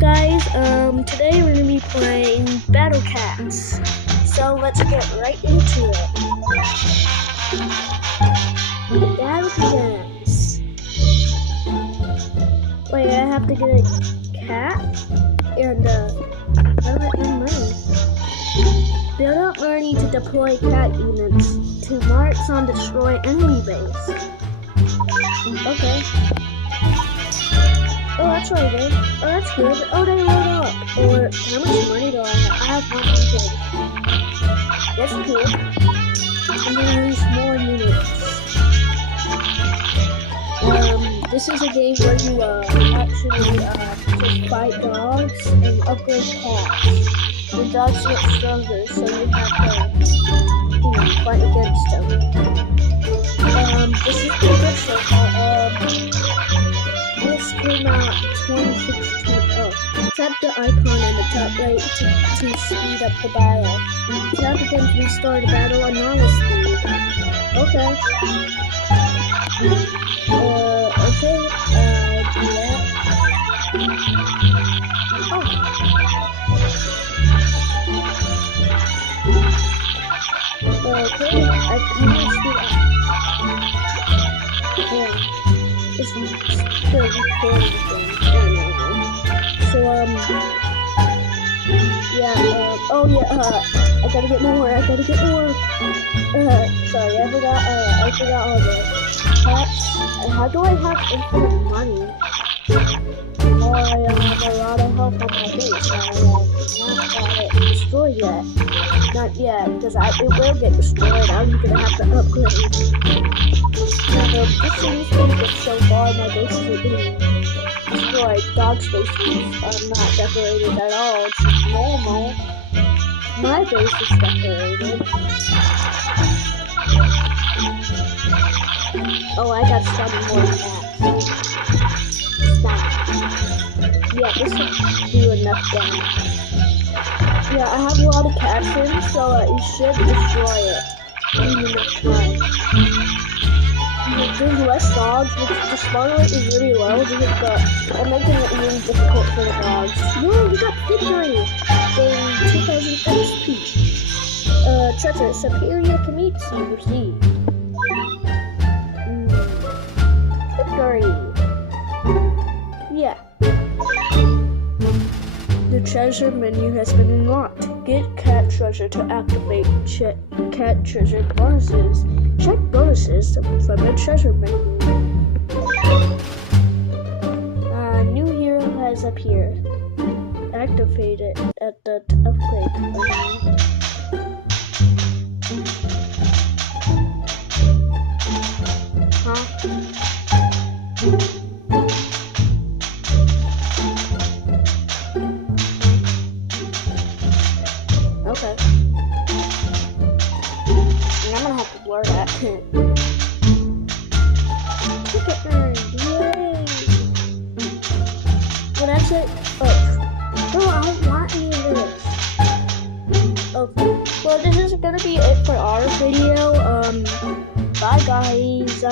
guys, today we're gonna be playing Battle Cats. So let's get right into it. Battle Cats. Wait, I have to get a cat and I don't have money. Build up learning to deploy cat units to marks on destroy enemy base. Okay. Oh, that's really good. Oh, that's good. Oh, they load up. Or, how much money do I have? I have 100. That's cool. I'm gonna use more units. This is a game where you, actually, just fight dogs and upgrade cats. The dogs get stronger, so you have to, fight against them. This is pretty good so far. This came out 2016. Oh, tap the icon in the top right to speed up the battle. Tap again to restart the battle on normal speed. Okay. Okay. Do that. Oh. Okay, I can speed up. Yeah. It's still recording things. So, I gotta get more. Sorry, I forgot all the hats. How do I have infinite money? I have a lot of health on my base. I have not got it destroyed yet. Not yet, because it will get destroyed. I'm gonna have to upgrade. This seems pretty good so far. My base is being destroyed. Dog spaces are not decorated at all. It's normal. My base is decorated. Oh, I got 7 more cats. Stop. Yeah, this should do enough damage. Yeah, I have a lot of cats in, so you should destroy it in enough time. There's less dogs, which the spawn rate is really low, but I'm making it really difficult for the dogs. No, you got victory! Gain 2000 XP. Treasure, superior Kimitsu received. Victory. Yeah. The treasure menu has been unlocked. Get cat treasure to activate cat treasure bonuses. Check bonuses from the treasure menu. New hero has appeared. Activate it at the upgrade menu. Okay. And I'm gonna have to blur that. Ticket earned, yay! Well, that's it. Oh, no, I don't want any of this. Okay. Well, this is gonna be it for our video. Bye, guys.